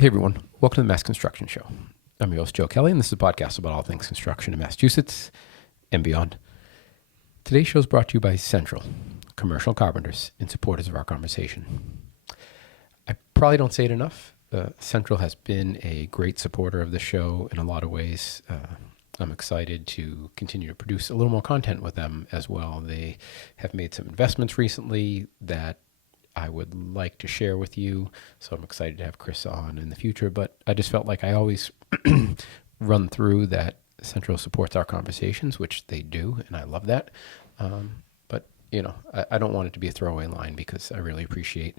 Hey everyone, welcome to the Mass Construction Show. I'm your host, Joe Kelly, and this is a podcast about all things construction in Massachusetts and beyond. Today's show is brought to you by Central, commercial carpenters and supporters of our conversation. I probably don't say it enough. Central has been a great supporter of the show in a lot of ways. I'm excited to continue to produce a little more content with them as well. They have made some investments recently that I would like to share with you. So I'm excited to have Chris on in the future, but I just felt like I always run through that Central supports our conversations, which they do, and I love that. But, you know, I don't want it to be a throwaway line because I really appreciate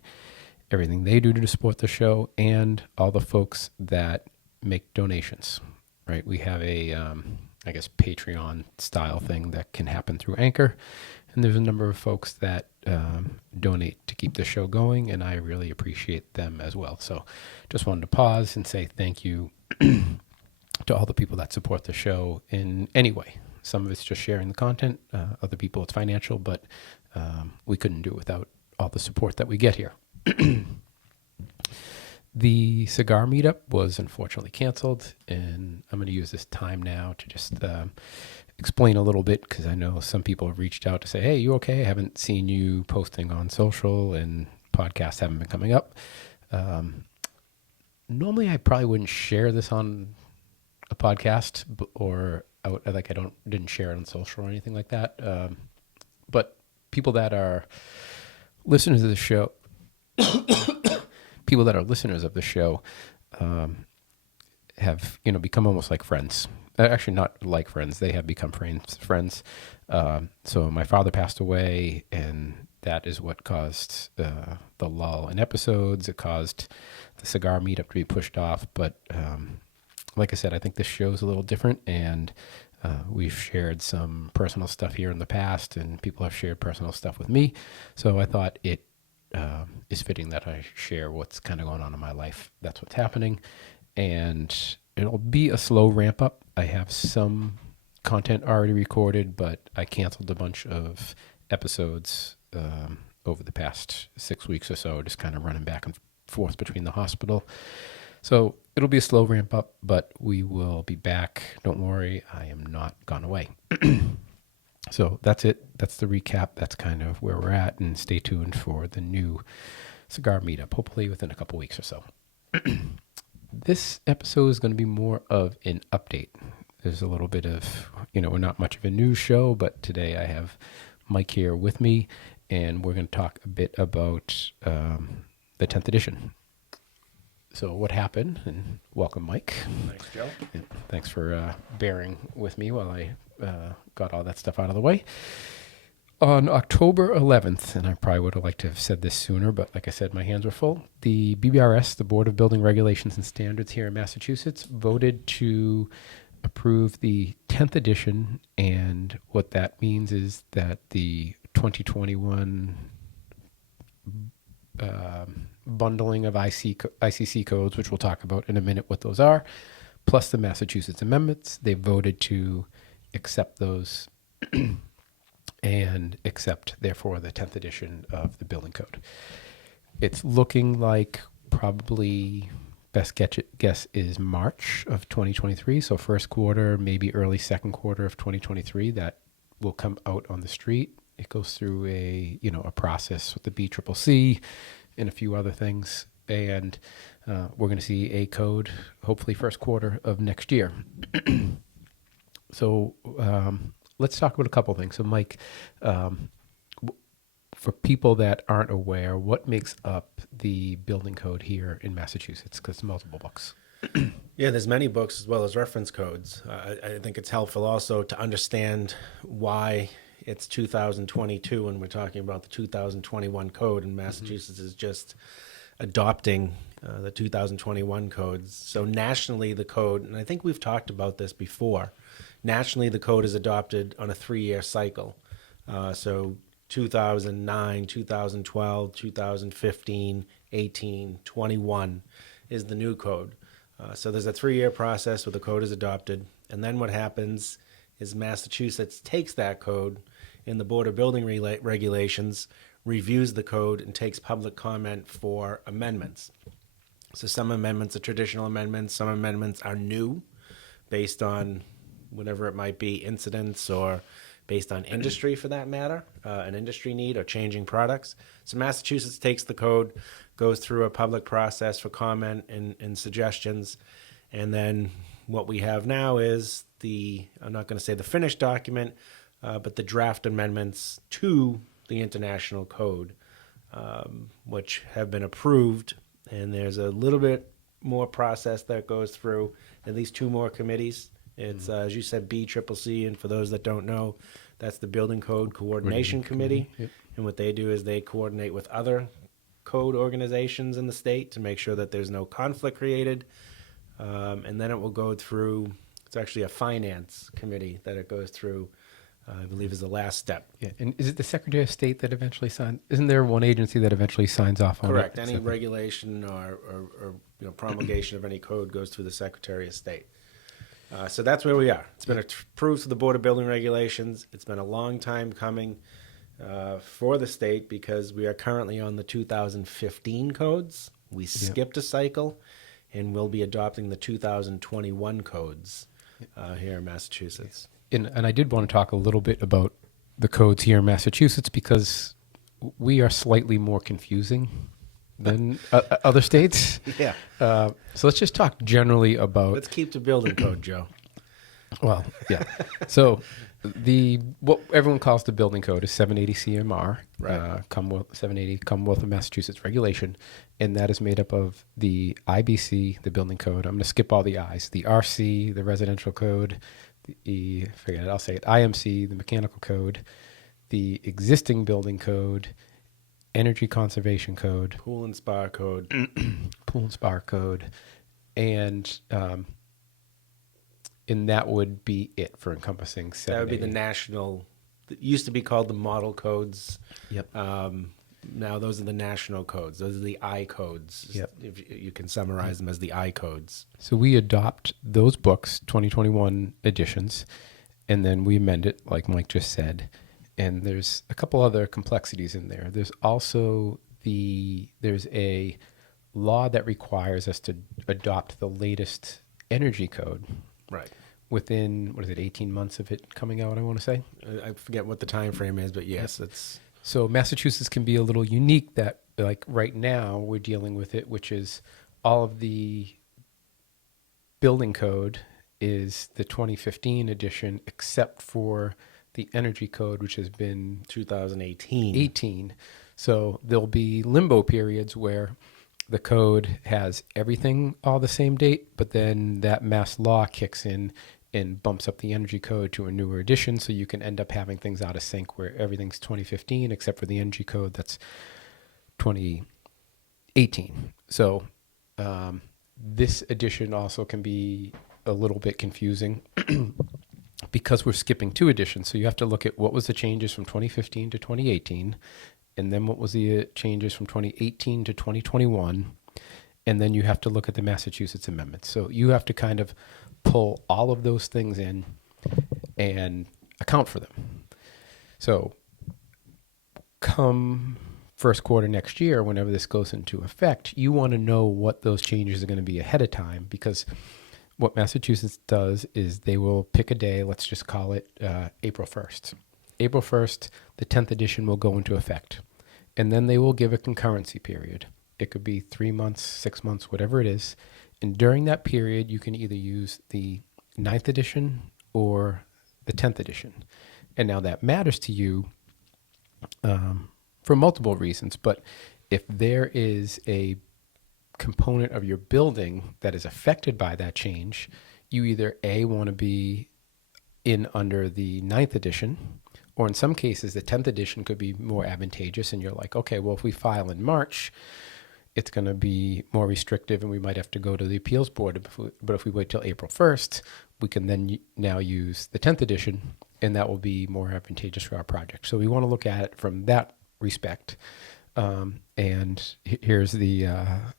everything they do to support the show and all the folks that make donations, right? We have a, Patreon style thing that can happen through Anchor. And there's a number of folks that donate to keep the show going, and I really appreciate them as well. So just wanted to pause and say thank you to all the people that support the show in any way. Some of it's just sharing the content. Other people, it's financial, but we couldn't do it without all the support that we get here. The cigar meetup was unfortunately canceled, and I'm going to use this time now to just explain a little bit, because I know some people have reached out to say, hey, you okay? I haven't seen you posting on social, and podcasts haven't been coming up. Normally, I probably wouldn't share this on a podcast or out, like didn't share it on social or anything like that. But people that are listeners of the show, people that are listeners of the show have, become almost like friends. Actually, not like friends. They have become friends. So my father passed away, and that is what caused the lull in episodes. It caused the cigar meetup to be pushed off. But like I said, I think this show's a little different, and we've shared some personal stuff here in the past, and people have shared personal stuff with me. So I thought it is fitting that I share what's kind of going on in my life. That's what's happening. And it'll be a slow ramp up. I have some content already recorded, but I canceled a bunch of episodes over the past 6 weeks or so, just kind of running back and forth between the hospital. So it'll be a slow ramp up, but we will be back. Don't worry, I am not gone away. So that's it. That's the recap. That's kind of where we're at, and stay tuned for the new cigar meetup, hopefully within a couple weeks or so. This episode is going to be more of an update. There's a little bit of, we're not much of a news show, but today I have Mike here with me, and we're going to talk a bit about the 10th edition. So what happened, and welcome, Mike. Thanks, Joe. And thanks for bearing with me while I got all that stuff out of the way. On October 11th, and I probably would have liked to have said this sooner, but like I said, my hands were full, the BBRS, the Board of Building Regulations and Standards here in Massachusetts, voted to approve the 10th edition, and what that means is that the 2021 bundling of ICC codes, which we'll talk about in a minute what those are, plus the Massachusetts amendments, they voted to accept those and accept, therefore, the 10th edition of the building code. It's looking like probably best guess is March of 2023, so first quarter, maybe early second quarter of 2023, that will come out on the street. It goes through a process with the BCCC and a few other things, and we're going to see a code hopefully first quarter of next year. So let's talk about a couple things. So Mike, for people that aren't aware, what makes up the building code here in Massachusetts? Because it's multiple books. Yeah, there's many books as well as reference codes. I think it's helpful also to understand why it's 2022 and we're talking about the 2021 code, and Massachusetts is just adopting the 2021 codes. So nationally, the code, and I think we've talked about this before, nationally the code is adopted on a 3-year cycle. So 2009, 2012, 2015, 18, 21 is the new code. So there's a 3-year process where the code is adopted, and then what happens is Massachusetts takes that code, and the Board of Building Regulations reviews the code and takes public comment for amendments. So some amendments are traditional amendments, some amendments are new based on whatever it might be, incidents or based on industry for that matter, an industry need or changing products. So Massachusetts takes the code, goes through a public process for comment and suggestions. And then what we have now is I'm not going to say the finished document, but the draft amendments to the international code, which have been approved. And there's a little bit more process that goes through at least two more committees. It's, as you said, BCCC, and for those that don't know, that's the Building Code Coordination Committee. Yep. And what they do is they coordinate with other code organizations in the state to make sure that there's no conflict created. And then it will go through, it's actually a finance committee that it goes through, I believe is the last step. Yeah, and is it the Secretary of State that eventually signs? Isn't there one agency that eventually signs off on Correct. it? Any regulation or promulgation of any code goes through the Secretary of State. So that's where we are. It's been approved to the Board of Building Regulations. It's been a long time coming for the state because we are currently on the 2015 codes. We skipped a cycle, and we'll be adopting the 2021 codes here in Massachusetts. And I did want to talk a little bit about the codes here in Massachusetts because we are slightly more confusing than other states. Yeah. So let's just talk generally about. Let's keep the building code, Joe. Well, yeah. So what everyone calls the building code is 780 CMR, Right. 780 Commonwealth of Massachusetts regulation, and that is made up of the IBC, the building code. I'm going to skip all the I's. The RC, the residential code. Forget it. I'll say it. IMC, the mechanical code. The existing building code. Energy conservation code. Pool and spa code. Pool and spa code, and that would be it for encompassing 780. That would be the national. It used to be called the model codes. Yep. Now those are the national codes. Those are the I codes. Yep. If you can summarize them as the I codes. So we adopt those books, 2021 editions, and then we amend it, like Mike just said. And there's a couple other complexities in there. There's also there's a law that requires us to adopt the latest energy code. Right. Within, 18 months of it coming out, I want to say. I forget what the time frame is, but yes, it's. So Massachusetts can be a little unique that, like right now, we're dealing with it, which is all of the building code is the 2015 edition, except for the energy code, which has been 2018. So there'll be limbo periods where the code has everything all the same date, but then that mass law kicks in and bumps up the energy code to a newer edition. So you can end up having things out of sync where everything's 2015, except for the energy code that's 2018. So this edition also can be a little bit confusing because we're skipping two editions. So you have to look at what was the changes from 2015 to 2018, and then what was the changes from 2018 to 2021, and then you have to look at the Massachusetts amendments. So you have to kind of pull all of those things in and account for them. So come first quarter next year, whenever this goes into effect, you want to know what those changes are going to be ahead of time, because what Massachusetts does is they will pick a day, let's just call it April 1st. April 1st, the 10th edition will go into effect. And then they will give a concurrency period. It could be 3 months, 6 months, whatever it is. And during that period, you can either use the 9th edition or the 10th edition. And now that matters to you for multiple reasons. But if there is a component of your building that is affected by that change, you either A, want to be in under the 9th edition, or in some cases, the 10th edition could be more advantageous. And you're like, okay, well, if we file in March, it's going to be more restrictive and we might have to go to the appeals board. But if we wait till April 1st, we can then now use the 10th edition, and that will be more advantageous for our project. So we want to look at it from that respect. And here's the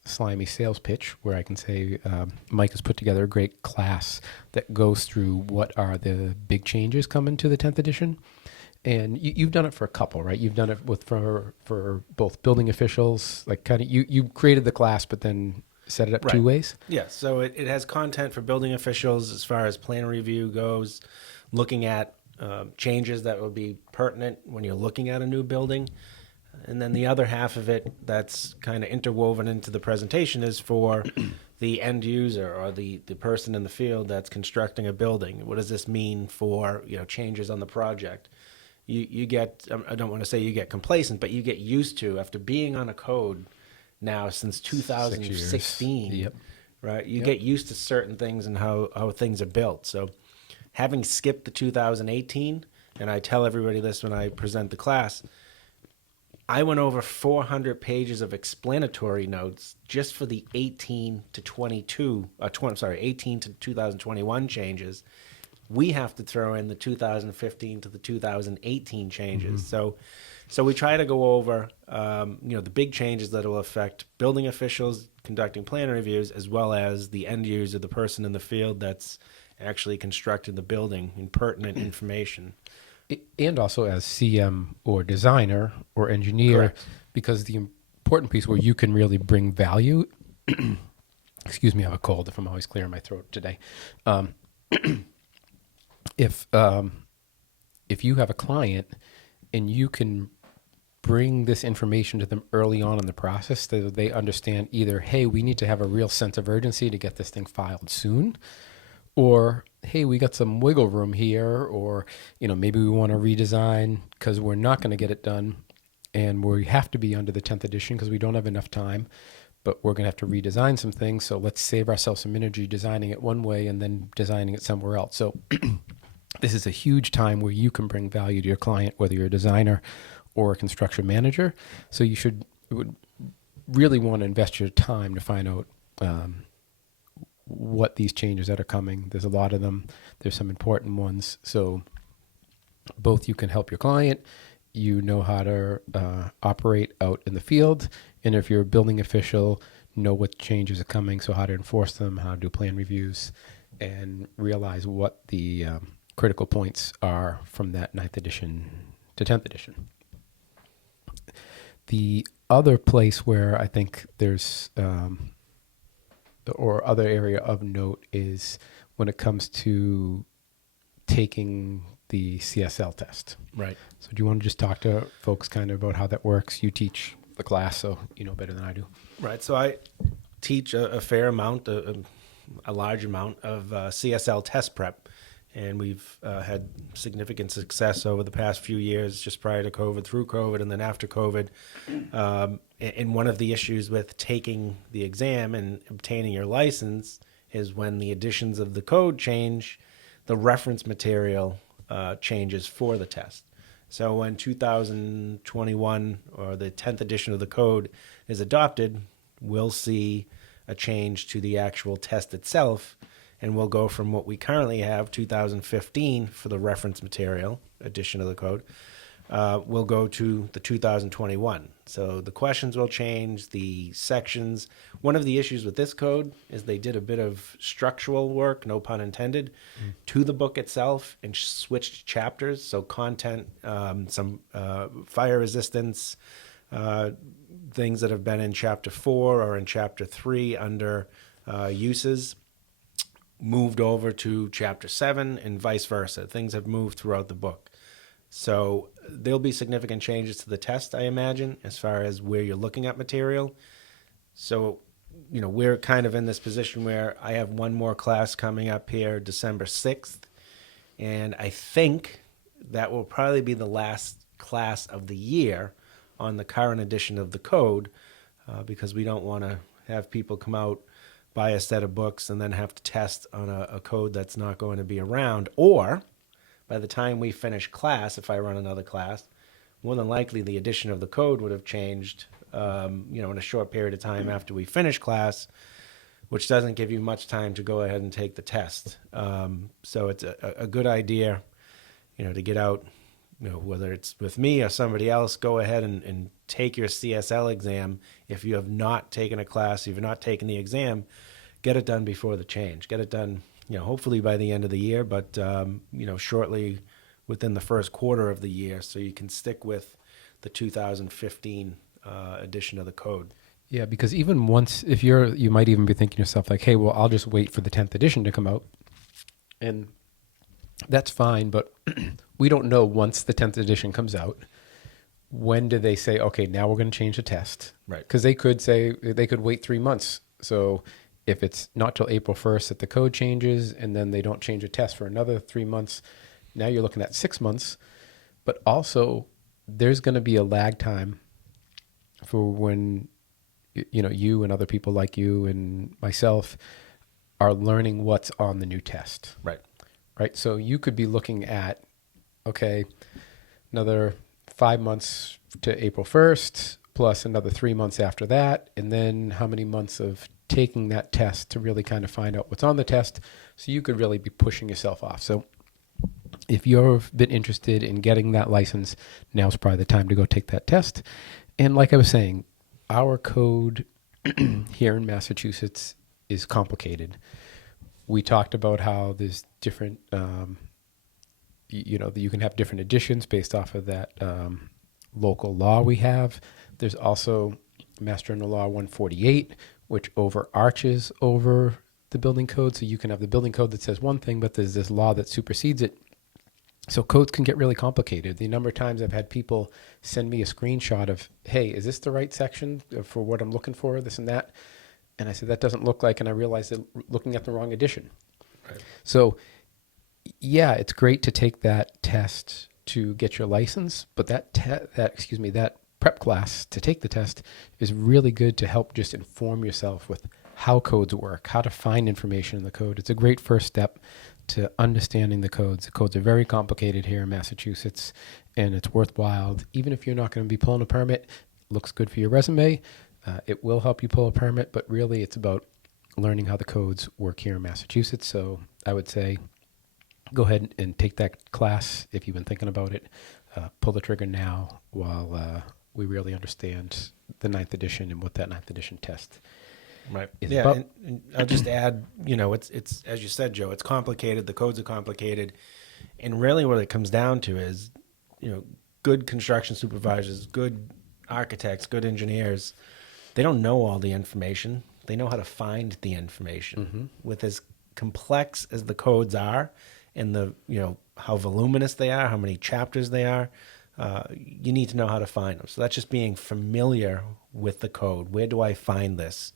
slimy sales pitch where I can say Mike has put together a great class that goes through what are the big changes coming to the 10th edition. And you've done it for a couple, right? You've done it for both building officials, like kind of you created the class, but then set it up Right. two ways? Yeah, so it has content for building officials as far as plan review goes, looking at changes that would be pertinent when you're looking at a new building. And then the other half of it that's kind of interwoven into the presentation is for the end user or the person in the field that's constructing a building. What does this mean for, changes on the project? You get, I don't want to say you get complacent, but you get used to, after being on a code now since 2016, Yep. right? You get used to certain things and how things are built. So having skipped the 2018, and I tell everybody this when I present the class, I went over 400 pages of explanatory notes just for the 18 to 2021 changes. We have to throw in the 2015 to the 2018 changes. So we try to go over, the big changes that will affect building officials conducting plan reviews, as well as the end user, the person in the field that's actually constructed the building, and pertinent information. And also as CM or designer or engineer, Correct. because the important piece where you can really bring value, excuse me, I have a cold if I'm always clearing my throat today. If you have a client and you can bring this information to them early on in the process, so that they understand either, hey, we need to have a real sense of urgency to get this thing filed soon, or hey, we got some wiggle room here, or maybe we want to redesign because we're not going to get it done and we have to be under the 10th edition because we don't have enough time, but we're going to have to redesign some things, so let's save ourselves some energy designing it one way and then designing it somewhere else. So this is a huge time where you can bring value to your client, whether you're a designer or a construction manager. So you would really want to invest your time to find out what these changes that are coming. There's a lot of them. There's some important ones. So both you can help your client, you know how to operate out in the field, and if you're a building official, know what changes are coming, so how to enforce them, how to do plan reviews, and realize what the critical points are from that 9th edition to 10th edition. The other place where I think there's or other area of note is when it comes to taking the CSL test. Right. So do you want to just talk to folks kind of about how that works? You teach the class, so you know better than I do. Right. So I teach a fair amount, a large amount of CSL test prep, and we've had significant success over the past few years, just prior to COVID, through COVID, and then after COVID. And one of the issues with taking the exam and obtaining your license is when the additions of the code change, the reference material changes for the test. So when 2021 or the 10th edition of the code is adopted, we'll see a change to the actual test itself, and we'll go from what we currently have, 2015, for the reference material edition of the code. We'll go to the 2021. So the questions will change, the sections. One of the issues with this code is they did a bit of structural work, no pun intended, to the book itself and switched chapters. So content, some fire resistance, things that have been in chapter 4 or in chapter 3 under uses, moved over to chapter 7 and vice versa. Things have moved throughout the book. So there'll be significant changes to the test, I imagine, as far as where you're looking at material. So, we're kind of in this position where I have one more class coming up here December 6th, and I think that will probably be the last class of the year on the current edition of the code, because we don't want to have people come out, buy a set of books, and then have to test on a code that's not going to be around. Or by the time we finish class, if I run another class, more than likely the edition of the code would have changed, in a short period of time after we finish class, which doesn't give you much time to go ahead and take the test. So it's a good idea, to get out, whether it's with me or somebody else, go ahead and take your CSL exam. If you have not taken a class, if you've not taken the exam, get it done before the change. Get it done, hopefully by the end of the year, but, shortly within the first quarter of the year, so you can stick with the 2015 edition of the code. Yeah, because even once, if you might even be thinking to yourself like, hey, well, I'll just wait for the 10th edition to come out. And that's fine, but we don't know once the 10th edition comes out, when do they say, okay, now we're going to change the test? Right. Because they could wait 3 months. So if it's not till April 1st that the code changes and then they don't change a test for another 3 months, now you're looking at 6 months. But also there's going to be a lag time for when, you and other people like you and myself are learning what's on the new test. Right. Right. So you could be looking at, okay, another 5 months to April 1st, plus another 3 months after that. And then how many months of taking that test to really kind of find out what's on the test. So you could really be pushing yourself off. So if you've been interested in getting that license, now's probably the time to go take that test. And like I was saying, our code here in Massachusetts is complicated. We talked about how there's different, you can have different editions based off of that local law we have. There's also Mass General Law 148, which overarches over the building code. So you can have the building code that says one thing, but there's this law that supersedes it. So codes can get really complicated. The number of times I've had people send me a screenshot of, hey, is this the right section for what I'm looking for, this and that? And I said, that doesn't look like, and I realized that looking at the wrong edition. Right. So yeah, it's great to take that test to get your license, but that prep class to take the test is really good to help just inform yourself with how codes work, how to find information in the code. It's a great first step to understanding the codes. The codes are very complicated here in Massachusetts, and it's worthwhile. Even if you're not going to be pulling a permit, it looks good for your resume. It will help you pull a permit, but really it's about learning how the codes work here in Massachusetts. So I would say go ahead and take that class if you've been thinking about it. Pull the trigger now while we really understand the 9th edition and what that 9th edition test Right. is Yeah. about. And I'll just add, it's, as you said, Joe, it's complicated. The codes are complicated. And really what it comes down to is, good construction supervisors, good architects, good engineers, they don't know all the information. They know how to find the information. Mm-hmm. With as complex as the codes are and the, how voluminous they are, how many chapters they are, you need to know how to find them. So that's just being familiar with the code. Where do I find this?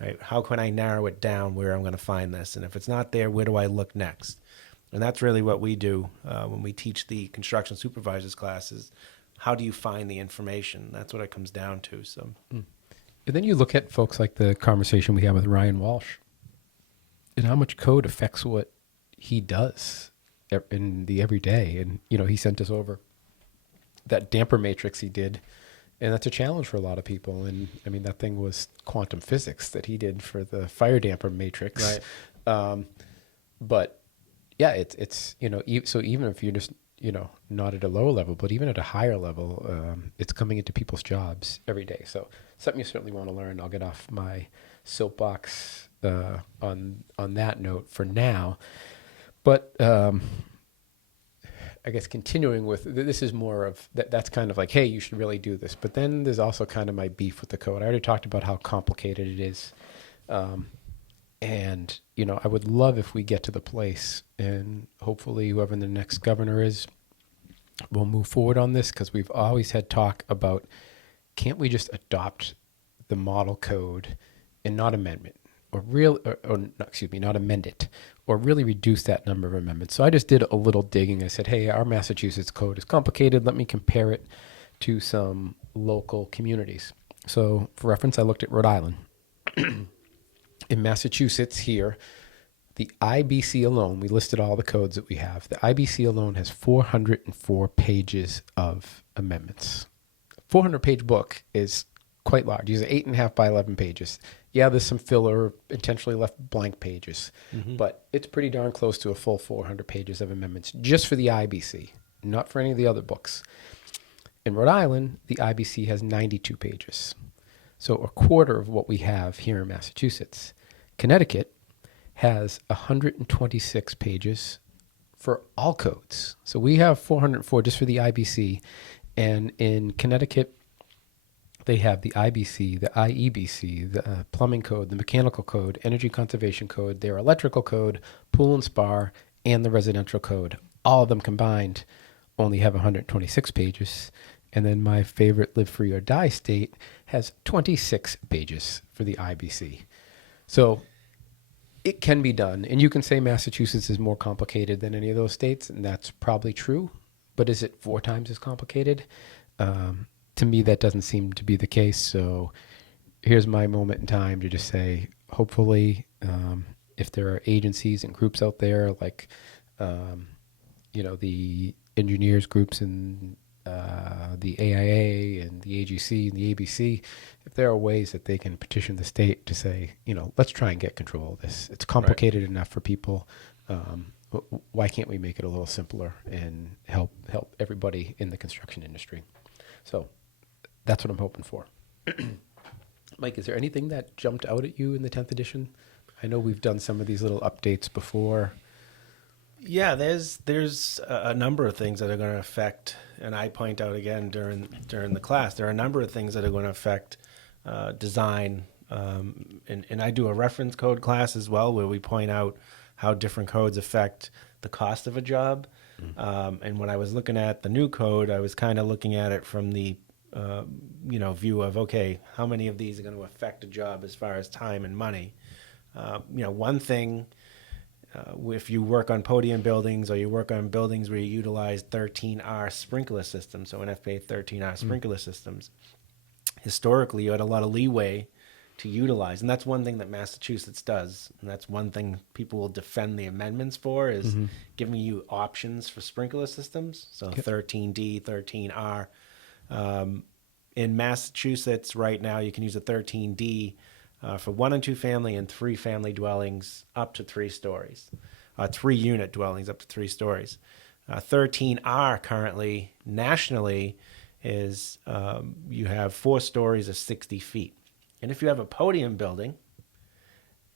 Right? How can I narrow it down where I'm going to find this? And if it's not there, where do I look next? And that's really what we do when we teach the construction supervisors classes. How do you find the information? That's what it comes down to. So, And then you look at folks like the conversation we had with Ryan Walsh and how much code affects what he does in the everyday. And, he sent us over that damper matrix he did. And that's a challenge for a lot of people. And I mean, that thing was quantum physics that he did for the fire damper matrix. Right. But yeah, it's so even if you're just, not at a lower level, but even at a higher level, it's coming into people's jobs every day. So something you certainly want to learn. I'll get off my soapbox on that note for now. But I guess continuing with, this is more of, that's kind of like, hey, you should really do this. But then there's also kind of my beef with the code. I already talked about how complicated it is. And, I would love if we get to the place, and hopefully whoever the next governor is will move forward on this, because we've always had talk about, can't we just adopt the model code and not amend it? Not amend it, or really reduce that number of amendments. So I just did a little digging. I said, hey, our Massachusetts code is complicated. Let me compare it to some local communities. So for reference, I looked at Rhode Island. In Massachusetts here, the IBC alone, we listed all the codes that we have. The IBC alone has 404 pages of amendments. 400-page book is quite large. It's 8.5 by 11 pages. Yeah, there's some filler, intentionally left blank pages, but it's pretty darn close to a full 400 pages of amendments just for the IBC, not for any of the other books. In Rhode Island, the IBC has 92 pages, so a quarter of what we have here in Massachusetts. Connecticut has 126 pages for all codes. So we have 404 just for the IBC, and in Connecticut, they have the IBC, the IEBC, the plumbing code, the mechanical code, energy conservation code, their electrical code, pool and spa, and the residential code. All of them combined only have 126 pages. And then my favorite Live Free or Die state has 26 pages for the IBC. So it can be done. And you can say Massachusetts is more complicated than any of those states, and that's probably true. But is it 4 times as complicated? To me, that doesn't seem to be the case. So here's my moment in time to just say, hopefully, if there are agencies and groups out there like, the engineers groups and the AIA and the AGC and the ABC, if there are ways that they can petition the state to say, let's try and get control of this. It's complicated enough for people. Why can't we make it a little simpler and help everybody in the construction industry? So that's what I'm hoping for. Mike, is there anything that jumped out at you in the 10th edition? I know we've done some of these little updates before. Yeah, there's a number of things that are going to affect, and I point out again during the class, there are a number of things that are going to affect design. And I do a reference code class as well, where we point out how different codes affect the cost of a job. And when I was looking at the new code, I was kind of looking at it from the view of, okay, how many of these are going to affect a job as far as time and money? One thing, if you work on podium buildings or you work on buildings where you utilize 13R sprinkler systems, so NFPA 13R sprinkler systems, historically you had a lot of leeway to utilize. And that's one thing that Massachusetts does. And that's one thing people will defend the amendments for, is giving you options for sprinkler systems. So 13D, 13R. In Massachusetts right now, you can use a 13D for 1 and 2 family and 3 family dwellings up to 3 stories, 3 unit dwellings up to 3 stories. 13R currently nationally is you have 4 stories of 60 feet. And if you have a podium building,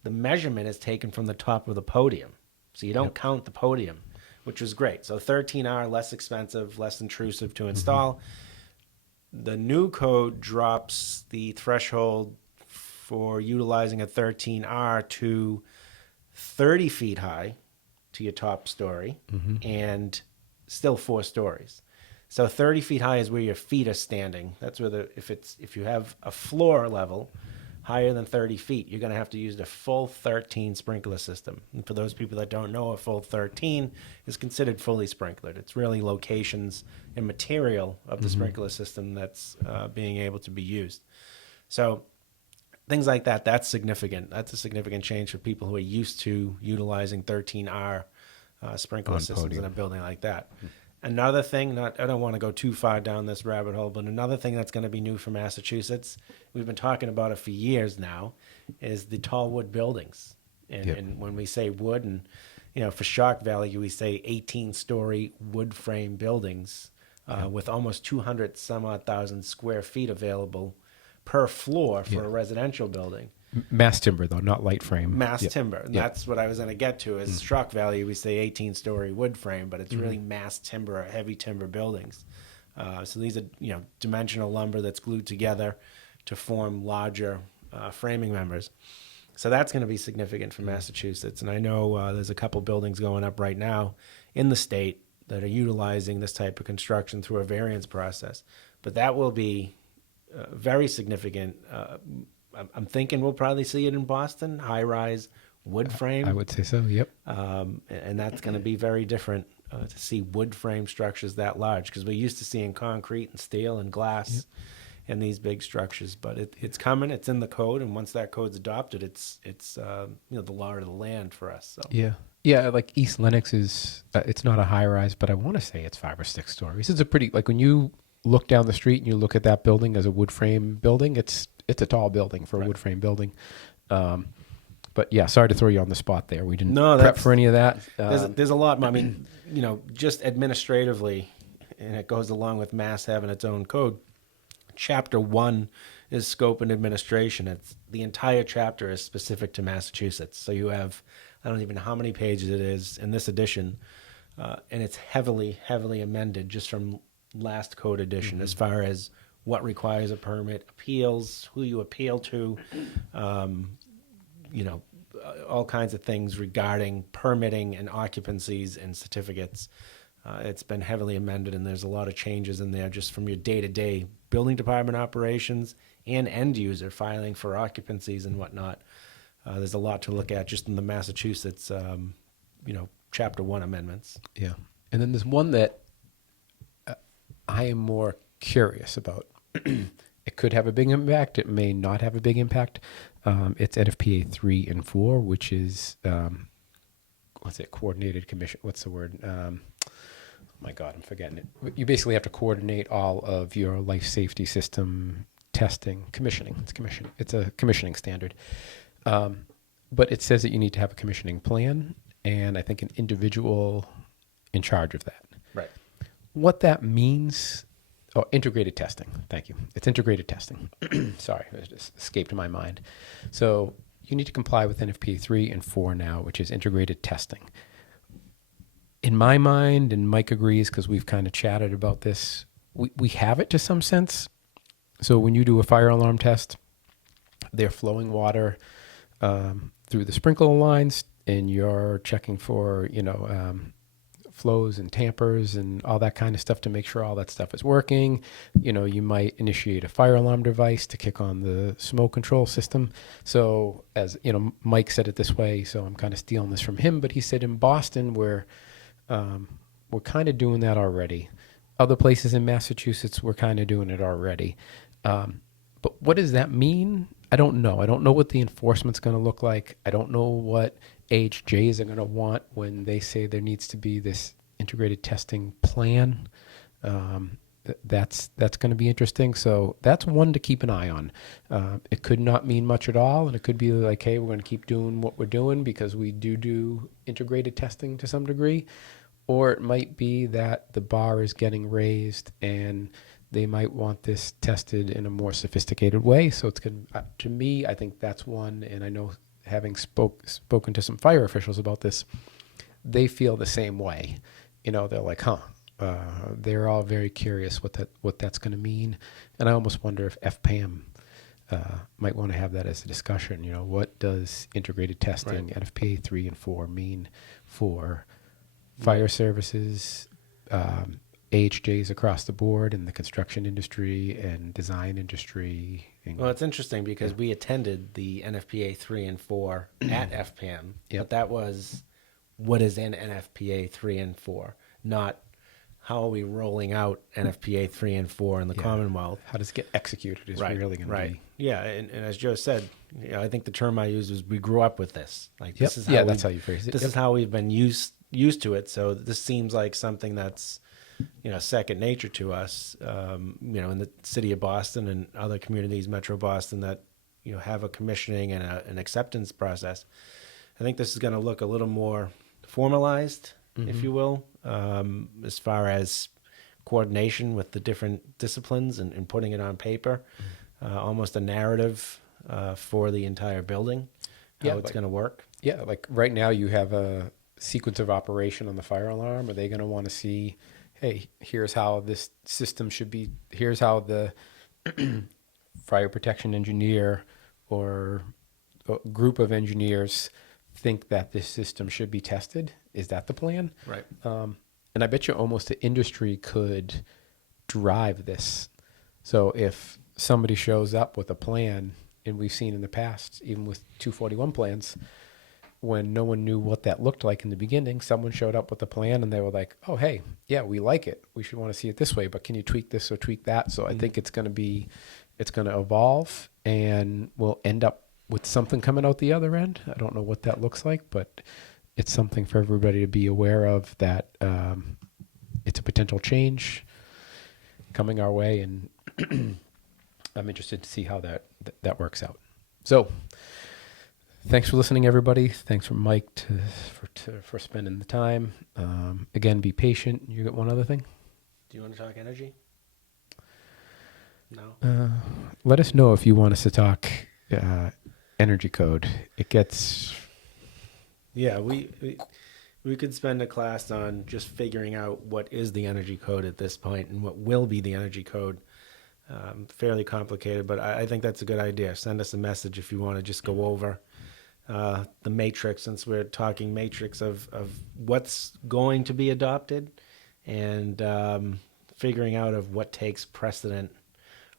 the measurement is taken from the top of the podium. So you don't count the podium, which was great. So 13R, less expensive, less intrusive to install. The new code drops the threshold for utilizing a 13R to 30 feet high to your top story and still 4 stories. So 30 feet high is where your feet are standing. That's where if you have a floor level higher than 30 feet, you're going to have to use the full 13 sprinkler system. And for those people that don't know, a full 13 is considered fully sprinklered. It's really locations and material of the sprinkler system that's being able to be used. So things like that, that's significant. That's a significant change for people who are used to utilizing 13R sprinkler systems in a building like that. Another thing, I don't want to go too far down this rabbit hole, but another thing that's going to be new for Massachusetts, we've been talking about it for years now, is the tall wood buildings. And when we say wood, and for shock value, we say 18-story wood frame buildings with almost 200 some odd thousand square feet available per floor for a residential building. Mass timber, though, not light frame. Mass timber. And that's what I was going to get to, is shock value. We say 18-story wood frame, but it's really mass timber or heavy timber buildings. So these are, dimensional lumber that's glued together to form larger framing members. So that's going to be significant for Massachusetts. And I know there's a couple buildings going up right now in the state that are utilizing this type of construction through a variance process. But that will be very significant. I'm thinking we'll probably see it in Boston, high-rise wood frame. I would say so, yep. And that's going to be very different to see wood frame structures that large, because we're used to seeing concrete and steel and glass in these big structures. But it's coming. It's in the code, and once that code's adopted, it's the law of the land for us. So. Yeah, like East Lenox is, it's not a high-rise, but I want to say it's 5 or 6 stories. It's a pretty, like when you look down the street and you look at that building as a wood frame building, it's a tall building for a wood frame building. But yeah, sorry to throw you on the spot there. We didn't prep for any of that. There's a lot. I mean, just administratively, and it goes along with Mass having its own code. Chapter 1 is scope and administration. It's the entire chapter is specific to Massachusetts. So you have, I don't even know how many pages it is in this edition, and it's heavily, heavily amended just from last code edition as far as what requires a permit, appeals, who you appeal to, you know, all kinds of things regarding permitting and occupancies and certificates. It's been heavily amended, and there's a lot of changes in there just from your day-to-day building department operations and end user filing for occupancies and whatnot. There's a lot to look at just in the Massachusetts, you know, Chapter 1 amendments. Yeah. And then there's one that I am more curious about. It could have a big impact. It may not have a big impact. It's NFPA 3 and 4, which is, what's it, coordinated commission. What's the word? Oh my God, I'm forgetting it. You basically have to coordinate all of your life safety system testing, commissioning. It's a commissioning standard. But it says that you need to have a commissioning plan and I think an individual in charge of that. Right. What that means, oh, integrated testing. Thank you. It's integrated testing. Sorry, it just escaped my mind. So you need to comply with NFPA 3 and 4 now, which is integrated testing. In my mind, and Mike agrees because we've kind of chatted about this, we have it to some sense. So when you do a fire alarm test, they're flowing water through the sprinkler lines, and you're checking for, flows and tampers and all that kind of stuff to make sure all that stuff is working. You might initiate a fire alarm device to kick on the smoke control system. So as Mike said it this way, so I'm kind of stealing this from him, but he said in Boston we're kind of doing that already. Other places in Massachusetts, we're kind of doing it already. But what does that mean? I don't know. I don't know what the enforcement's going to look like. I don't know what AHJs are going to want when they say there needs to be this integrated testing plan. That's going to be interesting. So that's one to keep an eye on. It could not mean much at all, and it could be like, hey, we're going to keep doing what we're doing because we do integrated testing to some degree. Or it might be that the bar is getting raised and they might want this tested in a more sophisticated way. So it's going to me, I think that's one. And I know having spoken to some fire officials about this, they feel the same way. They're like, they're all very curious what that's going to mean. And I almost wonder if FPAM might want to have that as a discussion. What does integrated testing, right, NFPA 3 and 4 mean for fire services, AHJs across the board in the construction industry and design industry? Well, it's interesting because we attended the NFPA 3 and 4 at FPAM, but that was what is in NFPA 3 and 4, not how are we rolling out NFPA 3 and 4 in the Commonwealth. How does it get executed is really going to be. Yeah, and as Joe said, I think the term I used was we grew up with this. Like this is how that's how you phrase it. This is how we've been used to it. So this seems like something that's second nature to us, in the city of Boston and other communities, Metro Boston, that, have a commissioning and an acceptance process. I think this is going to look a little more formalized, if you will, as far as coordination with the different disciplines and putting it on paper, almost a narrative for the entire building, how it's going to work. Yeah, like right now you have a sequence of operation on the fire alarm. Are they going to want to see, hey, here's how this system should be, here's how the fire protection engineer or a group of engineers think that this system should be tested? Is that the plan? Right. And I bet you almost the industry could drive this. So if somebody shows up with a plan, and we've seen in the past, even with 241 plans, when no one knew what that looked like in the beginning, someone showed up with a plan and they were like, oh, hey, yeah, we like it. We should want to see it this way, but can you tweak this or tweak that? So I think it's going to evolve, and we'll end up with something coming out the other end. I don't know what that looks like, but it's something for everybody to be aware of, that it's a potential change coming our way, and I'm interested to see how that works out. So thanks for listening, everybody. Thanks for Mike for spending the time. Again, be patient. You got one other thing? Do you want to talk energy? No. Let us know if you want us to talk energy code. It gets... Yeah, we could spend a class on just figuring out what is the energy code at this point and what will be the energy code. fairly complicated, but I think that's a good idea. Send us a message if you want to just go over the matrix, since we're talking matrix of what's going to be adopted, and figuring out of what takes precedent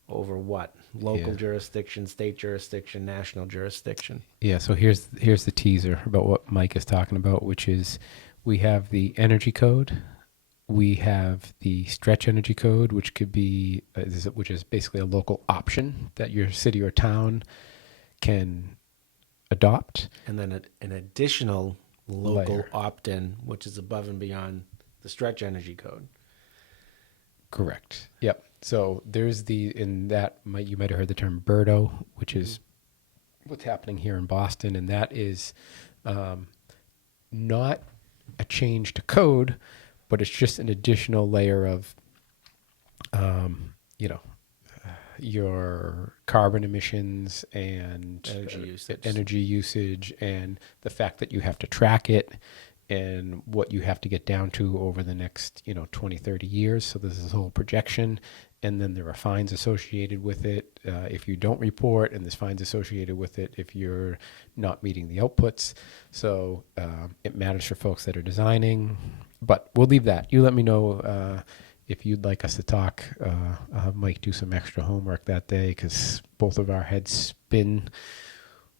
over what local Yeah. jurisdiction, state jurisdiction, national jurisdiction. Yeah, so here's the teaser about what Mike is talking about, which is we have the energy code, we have the stretch energy code, which could be which is basically a local option that your city or town can adopt. And then an additional local Layer. opt-in, which is above and beyond the stretch energy code. Correct. Yep. So there's you might have heard the term Birdo, which is what's happening here in Boston, and that is not a change to code, but it's just an additional layer of, you know, your carbon emissions and energy usage, and the fact that you have to track it and what you have to get down to over the next 20, 30 years. So there's this whole projection, and then there are fines associated with it if you don't report, and there's fines associated with it if you're not meeting the outputs. So it matters for folks that are designing, but we'll leave that. You let me know if you'd like us to talk. I'll have Mike do some extra homework that day, because both of our heads spin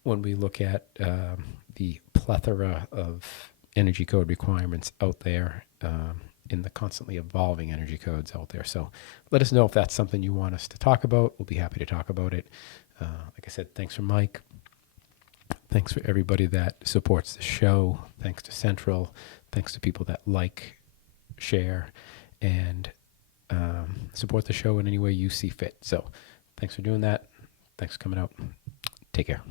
when we look at the plethora of energy code requirements out there, in the constantly evolving energy codes out there. So let us know if that's something you want us to talk about. We'll be happy to talk about it. Like I said, thanks for Mike. Thanks for everybody that supports the show. Thanks to Central. Thanks to people that like, share, and support the show in any way you see fit. So thanks for doing that. Thanks for coming out. Take care.